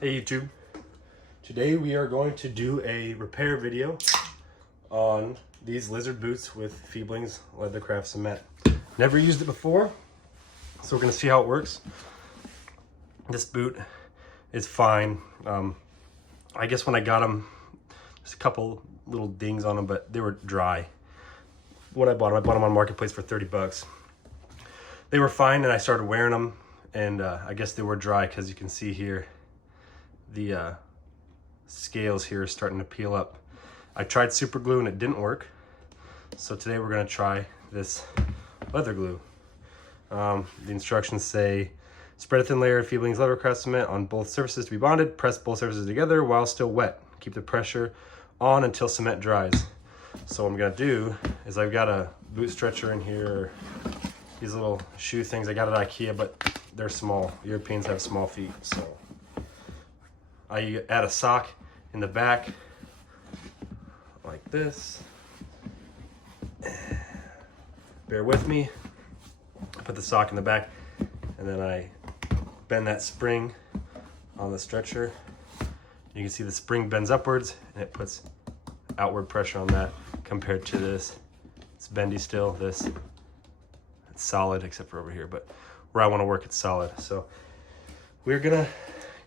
Hey YouTube, today we are going to do a repair video on these lizard boots with Feebling's Leathercraft cement. Never used it before, so we're going to see how it works. This boot is fine. I guess when I got them, there's a couple little dings on them, but they were dry. When I bought them on Marketplace for 30 bucks. They were fine, and I started wearing them, and I guess they were dry because you can see here the scales here are starting to peel up. I tried super glue and it didn't work, so today we're going to try this leather glue. The instructions say spread a thin layer of Feebling's Leathercraft cement on both surfaces to be bonded. Press both surfaces together while still wet. Keep the pressure on until cement dries. So what I'm going to do is I've got a boot stretcher in here, these little shoe things. I got it at IKEA, but they're small. Europeans have small feet, so I add a sock in the back like this. Bear with me. I put the sock in the back and then I bend that spring on the stretcher. You can see the spring bends upwards and it puts outward pressure on that compared to this. It's bendy still. This, it's solid except for over here, but where I want to work it's solid. So we're gonna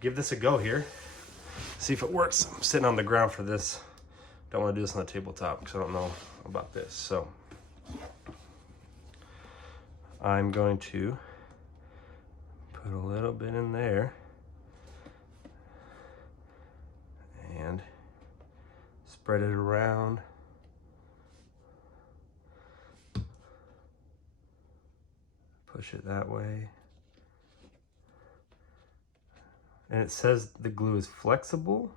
give this a go here. See if it works. I'm sitting on the ground for this. Don't want to do this on the tabletop because I don't know about this. So I'm going to put a little bit in there and spread it around. Push it that way. And it says the glue is flexible,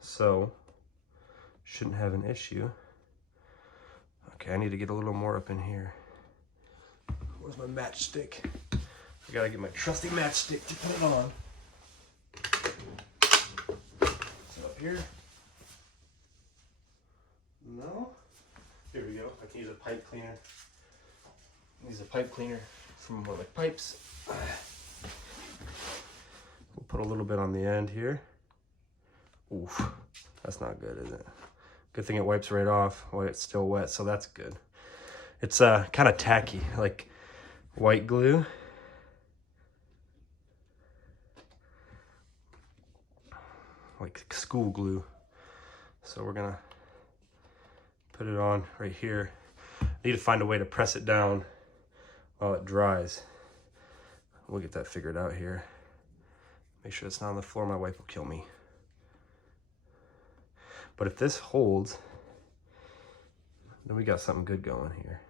so shouldn't have an issue. Okay, I need to get a little more up in here. Where's my matchstick? I gotta get my trusty matchstick to put it on. So up here. No? Here we go. I can use a pipe cleaner. Use a pipe cleaner from one of my pipes. We'll put a little bit on the end here. Oof, that's not good, is it? Good thing it wipes right off while it's still wet, so that's good. It's kind of tacky, like white glue. Like school glue. So we're gonna put it on right here. I need to find a way to press it down while it dries. We'll get that figured out here. Make sure it's not on the floor, my wife will kill me. But if this holds, then we got something good going here.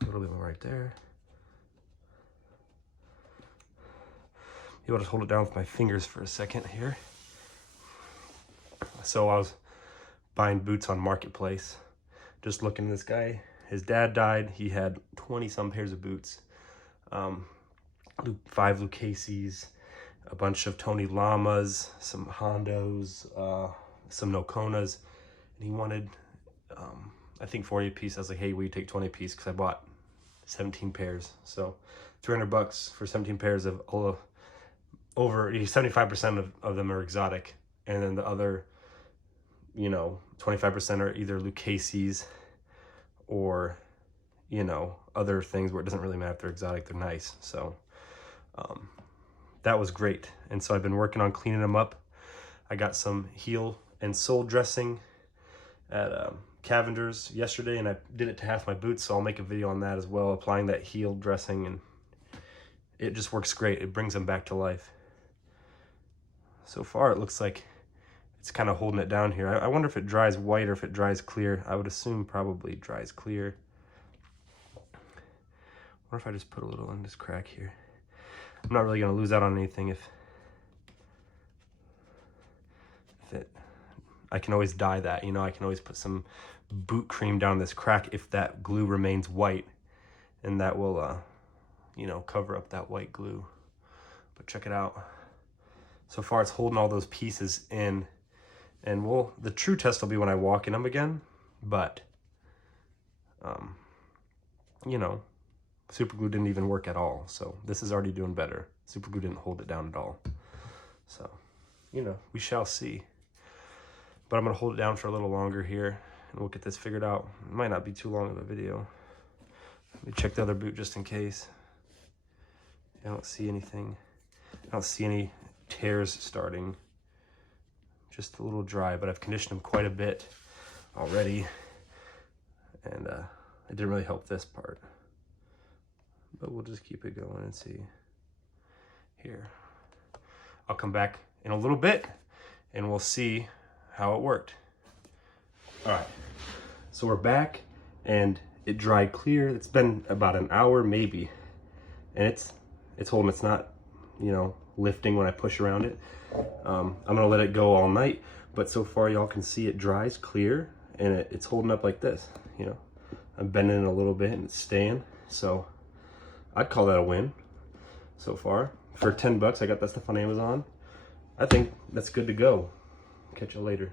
A little bit more right there. Maybe I'll just hold it down with my fingers for a second here. So I was buying boots on Marketplace. Just looking at this guy. His dad died. He had 20 some pairs of boots. 5 Lucchese's, a bunch of Tony Lamas, some Hondos, some Nokonas, and he wanted, I think 40 a piece. I was like, hey, will you take 20 a piece? Because I bought 17 pairs. So 300 bucks for 17 pairs of over 75% of them are exotic. And then the other, 25% are either Lucchese's or, other things where it doesn't really matter if they're exotic, they're nice. So that was great. And so I've been working on cleaning them up. I got some heel and sole dressing at Cavender's yesterday, and I did it to half my boots, so I'll make a video on that as well, applying that heel dressing, and it just works great. It brings them back to life. So far it looks like it's kind of holding it down here. I wonder if it dries white or if it dries clear. I would assume probably dries clear. I wonder if I just put a little in this crack here. I'm not really going to lose out on anything if I can always dye that, I can always put some boot cream down this crack if that glue remains white, and that will, cover up that white glue. But check it out. So far it's holding all those pieces in, and the true test will be when I walk in them again, but, Super glue didn't even work at all. So this is already doing better. Super glue didn't hold it down at all. So, you know, we shall see. But I'm gonna hold it down for a little longer here and we'll get this figured out. It might not be too long of a video. Let me check the other boot just in case. I don't see anything. I don't see any tears starting. Just a little dry, but I've conditioned them quite a bit already. And it didn't really help this part. But we'll just keep it going and see. Here. I'll come back in a little bit and we'll see how it worked. All right, so we're back and it dried clear. It's been about an hour maybe. And it's holding, it's not, you know, lifting when I push around it. I'm gonna let it go all night, but so far y'all can see it dries clear and it's holding up like this, you know. I'm bending it a little bit and it's staying. So I'd call that a win so far. For 10 bucks, I got that stuff on Amazon. I think that's good to go. Catch you later.